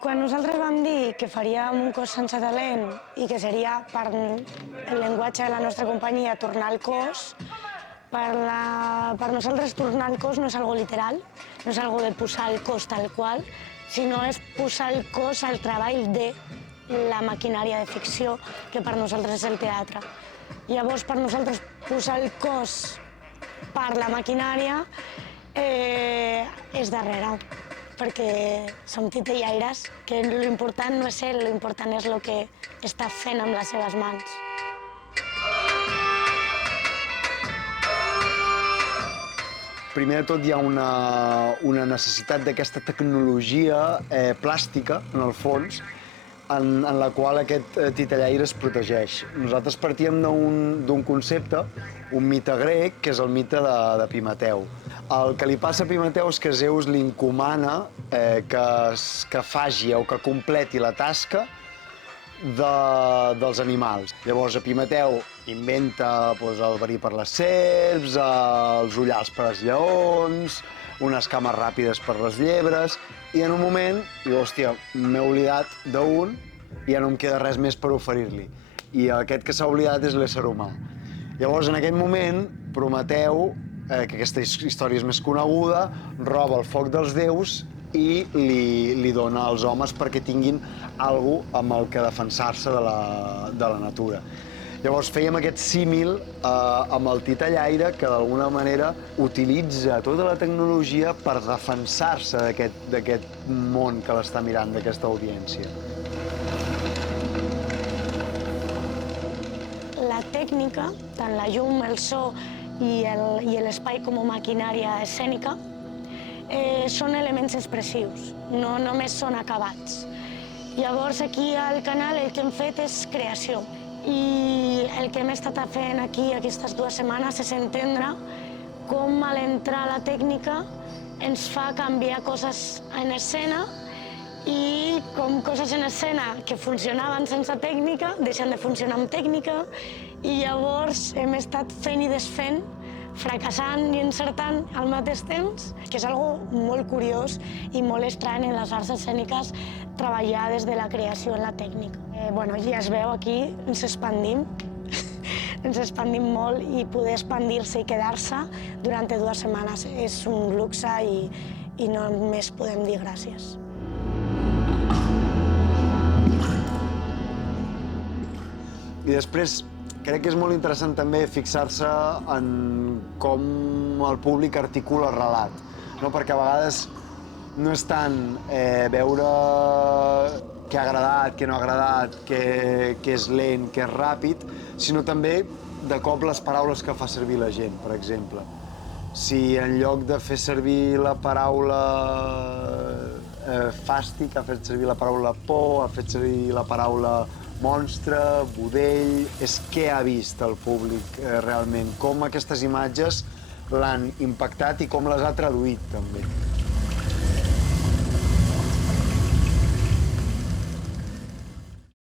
Quan nosaltres vam dir que faríem un cos sense talent i que seria, per el llenguatge de la nostra companyia, tornar al cos, per nosaltres tornar al cos no és algo literal, no és algo de posar el cos tal qual, sinó és posar el cos al treball de la maquinària de ficció, que per nosaltres és el teatre. Llavors, per nosaltres, posar el cos per la maquinària és darrere, perquè som titellaires, que l'important no és ell, l'important és el que està fent amb les seves mans. Primer de tot hi ha una necessitat d'aquesta tecnologia plàstica, en el fons, en la qual aquest titellaire es protegeix. Nosaltres partíem d'un concepte, un mite grec, que és el mite de Epimeteu. El que li passa a Epimeteu és que Zeus li encomana que faci o que completi la tasca dels animals. Llavors Epimeteu inventa el verí per les serps, els ullals per als lleons, unes cames ràpides per les llebres, i en un moment diu, hòstia, m'he oblidat d'un i ja no em queda res més per oferir-li. I aquest que s'ha oblidat és l'ésser humà. Llavors, en aquell moment, Prometeu, que aquesta història és més coneguda, roba el foc dels déus i li dona als homes perquè tinguin alguna cosa amb el que defensar-se de la natura. Llavors fèiem aquest símil amb el titellaire que d'alguna manera utilitza tota la tecnologia per defensar-se d'aquest món que l'està mirant, d'aquesta audiència. La tècnica, tant la llum, el so i l'espai com a maquinària escènica, són elements expressius, no només són acabats. Llavors, aquí al canal el que hem fet és creació. I el que hem estat fent aquí aquestes 2 setmanes és entendre com a l'entrar a la tècnica ens fa canviar coses en escena i com coses en escena que funcionaven sense tècnica deixen de funcionar amb tècnica i llavors hem estat fent i desfent, fracassant i encertant al mateix temps, que és algo molt curiós i molt estrany en les arts escèniques treballar des de la creació en la tècnica. Ja es veu aquí, ens expandim, ens expandim molt i poder expandir-se i quedar-se durant 2 setmanes és un luxe i només podem dir gràcies. I després, crec que és molt interessant també fixar-se en com el públic articula el relat, perquè a vegades no és tant veure què ha agradat, què no ha agradat, què és lent, què és ràpid, sinó també de cop les paraules que fa servir la gent, per exemple. Si en lloc de fer servir la paraula fàstic, ha fet servir la paraula por, ha fet servir la paraula monstre, budell, és què ha vist el públic realment, com aquestes imatges l'han impactat i com les ha traduït també.